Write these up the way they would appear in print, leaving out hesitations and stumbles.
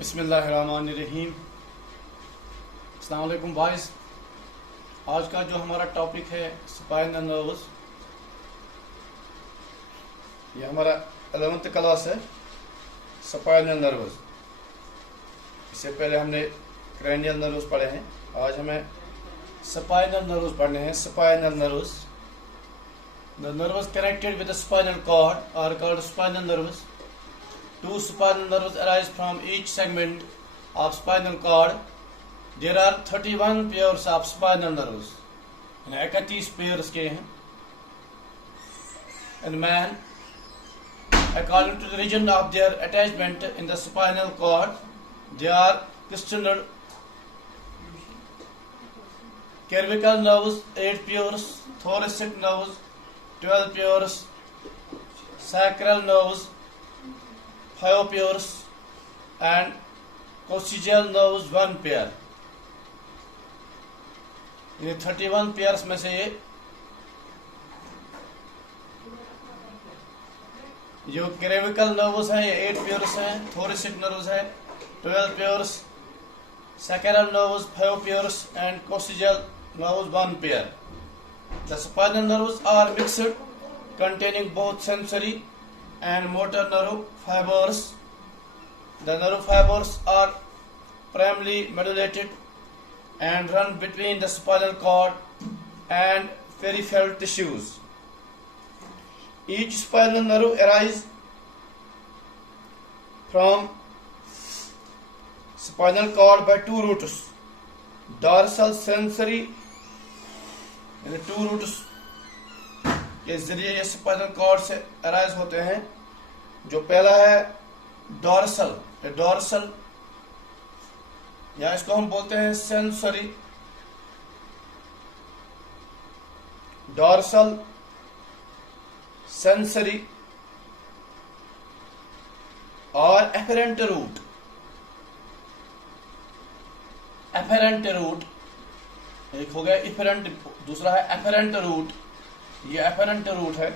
बिस्मिल्लाहिर्रहमानिर्रहीम। अस्सलाम वालेकुम बॉयज़। आज का जो हमारा टॉपिक है स्पाइनल नर्व्स, ये हमारा 11th क्लास है। स्पाइनल नर्व्स, इससे पहले हमने क्रैनियल नर्व्स पढ़े हैं। आज हमें स्पाइनल नर्व्स पढ़ने हैं। Spinal nerves, the nerves connected with the spinal cord are called spinal nerves. Two spinal nerves arise from each segment of spinal cord. There are 31 pairs of spinal nerves. 31 pairs के हैं. In man, according to the region of their attachment in the spinal cord, they are considered cervical nerves 8 pairs, thoracic nerves 12 pairs, sacral nerves 5 pairs and coccygeal nerves 1 pair. ये 31 pairs में से जो क्रेविकल nerves हैं ये 8 pairs हैं, thoracic nerves है 12 pairs, sacral nerves 5 pairs and coccygeal nerves 1 pair. The spinal nerves are mixed, containing both sensory and motor nerve fibers. The nerve fibers are primarily modulated and run between the spinal cord and peripheral tissues. Each spinal nerve arises from spinal cord by two routes. Dorsal sensory and two routes के जरिए ये spinal cord से arise होते हैं. जो पहला है dorsal, dorsal या इसको हम बोलते हैं सेंसरी. डॉर्सल सेंसरी और एफेरेंट रूट. एफेरेंट रूट एक हो गया इफेरेंट, दूसरा है एफेरेंट रूट. ये एफेरेंट रूट है.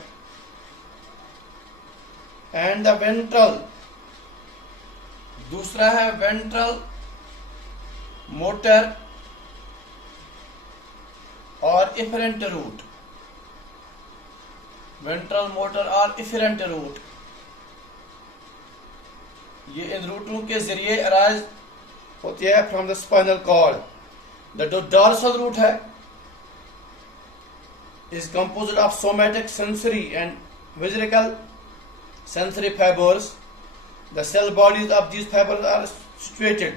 एंड द वेंट्रल, दूसरा है वेंट्रल मोटर और इफेरेंट रूट. वेंट्रल मोटर और इफेरेंट रूट, ये इन रूटों के जरिए अराइज होती है from the spinal cord. The जो डॉर्सल रूट है is composed of somatic sensory and vesical sensory fibers. The cell bodies of these fibers are situated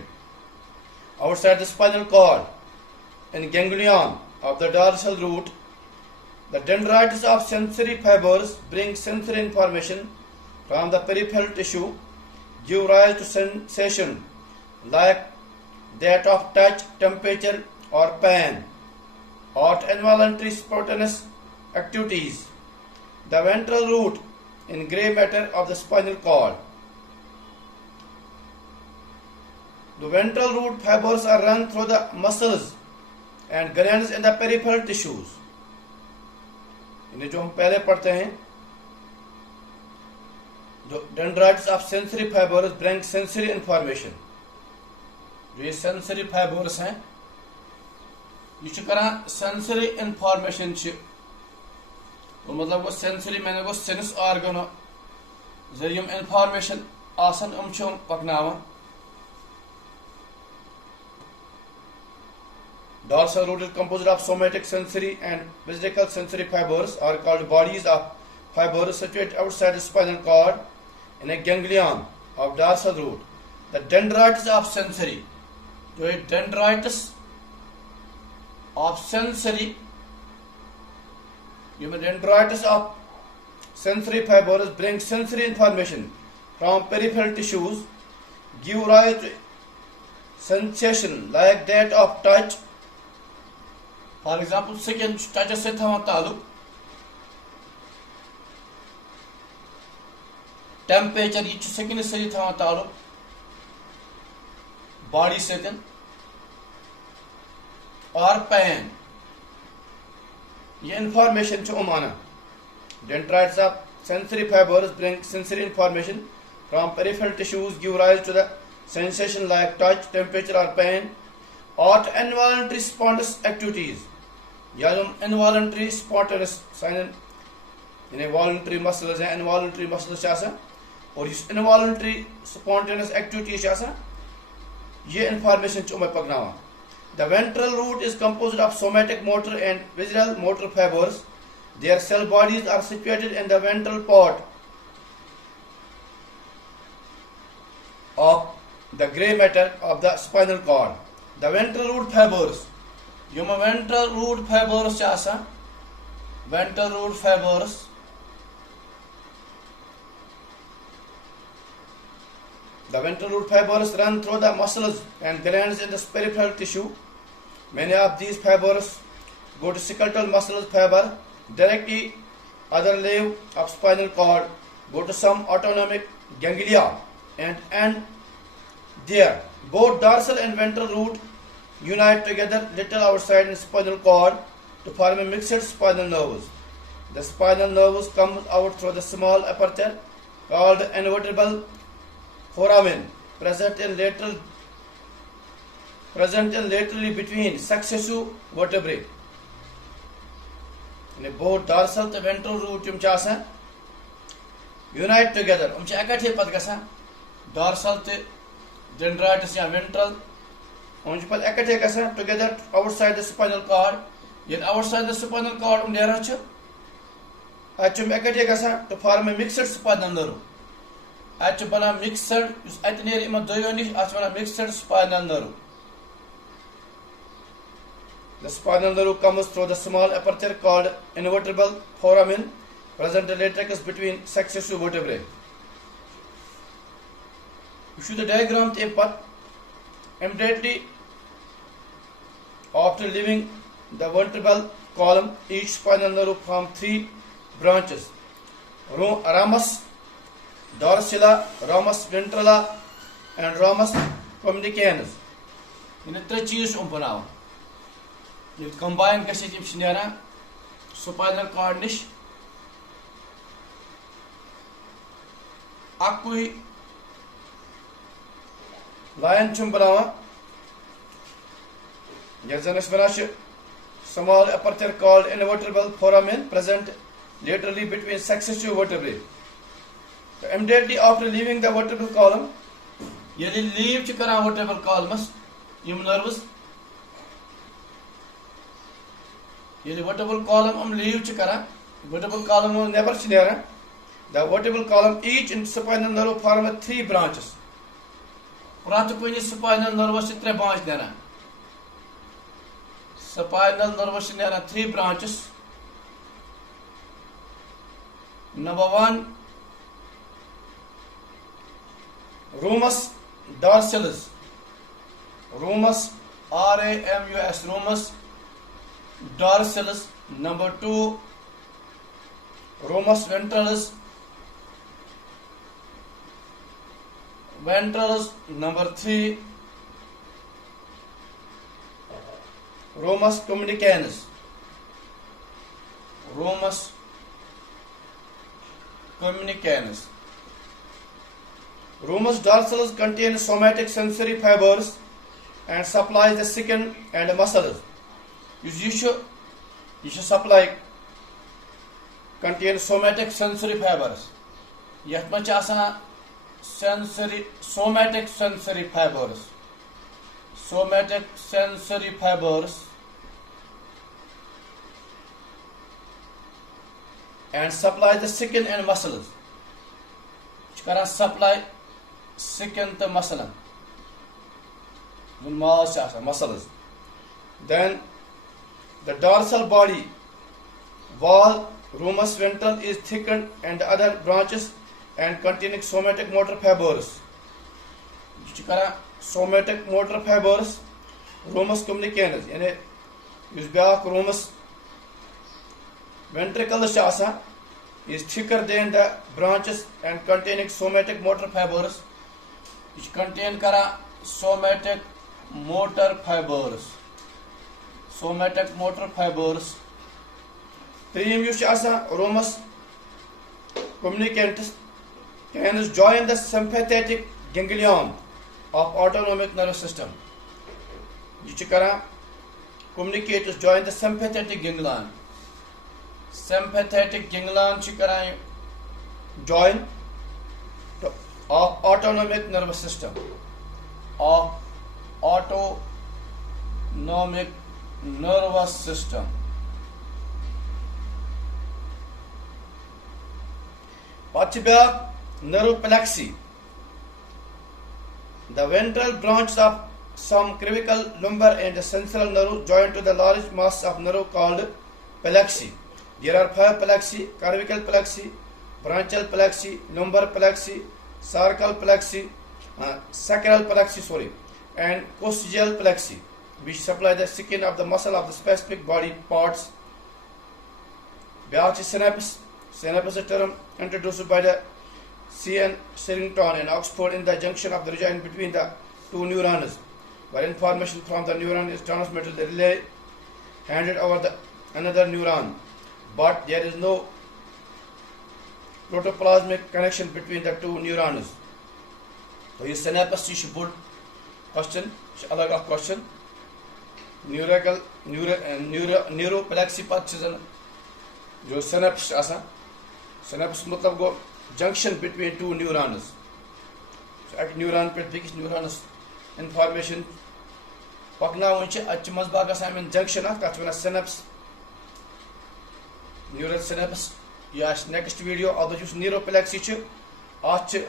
outside the spinal cord in ganglion of the dorsal root. The dendrites of sensory fibers bring sensory information from the peripheral tissue, give rise to sensation like that of touch, temperature or pain, or involuntary spontaneous activities. The ventral root in gray matter of the spinal cord. The ventral root fibers are run through the muscles and glands in the peripheral tissues. इन्हें जो हम पहले पढ़ते हैं, जो dendrites of sensory fibers bring sensory information. जो ये sensory fibers हैं, ये करान सेंसरी इंफॉर्मेशन तो मतलब वो सेंसरी मैंने वो सेंस ऑर्गन जरिए इंफॉर्मेशन आसन पकनावन. Dorsal root is composed of somatic sensory and vesical sensory fibers are called bodies of fibers situated outside the spinal cord in a ganglion of dorsal root. The dendrites of sensory, जो ये dendrites of sensory, dendrites of sensory fibers bring sensory information from peripheral tissues, give rise to sensation like that of touch. For example, second touch से थमा ताल्लुक, temperature ये second से थमा ताल्लुक, body second और पेन. ये इंफॉर्मेशन जो उमाना. Dendrites of sensory fibers bring sensory information from peripheral tissues, give rise to the sensation like touch, temperature or pain, or to involuntary spontaneous activities. या जो involuntary spontaneous sign यानी voluntary muscles हैं, involuntary muscles से आसा और इस involuntary spontaneous activity से आसा ये information जो मैं पकड़ाऊँ. The ventral root is composed of somatic motor and visceral motor fibers. Their cell bodies are situated in the ventral part of the gray matter of the spinal cord. The ventral root fibers. Yama ventral root fibers आसा ventral root fibers the ventral root fibers run through the muscles and glands in the peripheral tissue. Many of these fibers go to skeletal muscle fiber directly. Other leave of spinal cord go to some autonomic ganglia and end there. Both dorsal and ventral root unite together little outside the spinal cord to form a mixed spinal nerves. The spinal nerves come out through the small aperture called invertebral foramen present laterally between successive vertebrae. Both dorsal and ventral root unite together. Dorsal and dendrites and ventral together outside the spinal cord. Yet outside the spinal cord to form a mixed spinal nerve. Mixed spinal nerve. The spinal nerve comes through the small aperture called invertebral foramen present latex between successive vertebrae. You see the diagram immediately after leaving the vertebral column, each spinal nerve forms three branches: ramus dorsala, ramus ventrala, and ramus communicanus. In three cheese now. You combine spinal cord nish akui lion chumbanawa. Small aperture called invertebral foramen present laterally between successive vertebrae. So immediately after leaving the vertebral column, you leave vertebral columns, nerves. The vertebral column leave vertebral column never shinera. The vertebral column each in spinal nerve form three branches. Spinal nerve three branches. Spinal nerve three branches. Number one, ramus dorsalis. Ramus, R-A-M-U-S, ramus dorsalis. Number two, ramus ventralis. Ventralis. Number three, ramus communicanus. Ramus communicanus. Ramus dorsalis contains somatic sensory fibers and supplies the skin and muscles. You should supply contains somatic sensory fibers. Somatic sensory fibers. Somatic sensory fibers and supply the skin and muscles. Supply skin to muscle. Muscles. Then the dorsal body wall ramus ventral is thickened and other branches and containing somatic motor fibers. Somatic motor fibers, ramus communicanus. Yani ramus ventricle is thicker than the branches and containing somatic motor fibers, which contain somatic motor fibers. Somatic motor fibers. Ramus communicanus can join the sympathetic ganglion of autonomic nervous system. You can communicate to join the sympathetic ganglion. Sympathetic ganglion join of autonomic nervous system. Of autonomic nervous system. Patibia nerve plexi. The ventral branches of some cervical, lumbar and the central nerve join to the large mass of nerve called plexi. There are 5 plexi: cervical plexi, branchial plexi, lumbar plexi, cervical plexi, sacral plexi, and coccygeal plexi, which supply the skin of the muscle of the specific body parts. Biachi synapse. Synapse is a term introduced by the C.N. Sherrington in Oxford in the junction of the region between the two neurons, where information from the neuron is transmitted to the relay handed over the another neuron, but there is no protoplasmic connection between the two neurons. So this synapse is bold question, alag of question. Neuroplexy patches जो synapse आसा synapse मतलब गो junction between two neurons. So एक neuron पे बेकिस neurons information पकना वंचे अच्छे मज़बाग आसा में junction आ कच्चे synapse neural synapse या next video अब जो neuroplexy च आज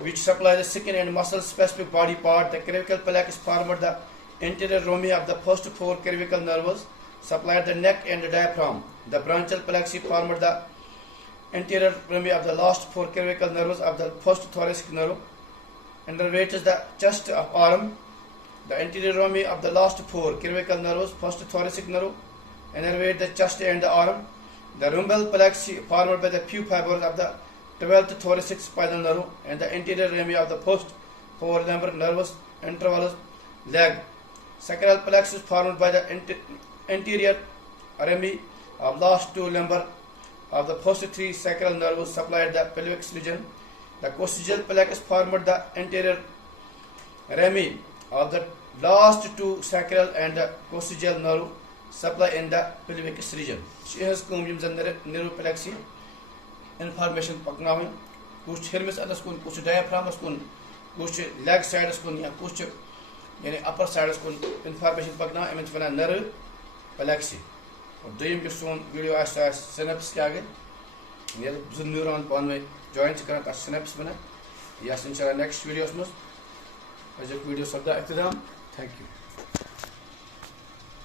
which supply the skin and muscle specific body part. The cervical plaque is formed the anterior rami of the first 4 cervical nerves supply the neck and the diaphragm. The branchial plexi formed the anterior rami of the last 4 cervical nerves of the first thoracic nerve. Innervates the chest of arm. The anterior rami of the last 4 cervical nerves, first thoracic nerve, innervate the chest and the arm. The rumbal plexi formed by the few fibers of the 12th thoracic spinal nerve and the anterior rami of the first 4 lumbar nervous intervallus leg. Sacral plexus formed by the anterior rami of last 2 lumbar of the first 3 sacral nerves supplied the pelvic region. The coccygeal plexus formed the anterior rami of the last 2 sacral and the coccygeal nerve supply in the pelvic region. She has come in the neuroplexy information paknawen kuch hermes adas kun kuch diaphragm kun kuch leg side kun ya kuch yani upper side kun information pakna emen fana nerve plexi और दोयम के सोन video आसा synapse के आगे ये neuron पान में joint करना synapse बना या इंशाल्लाह नेक्स्ट वीडियोस में अजक वीडियो सबदा इख्तिताम थैंक यू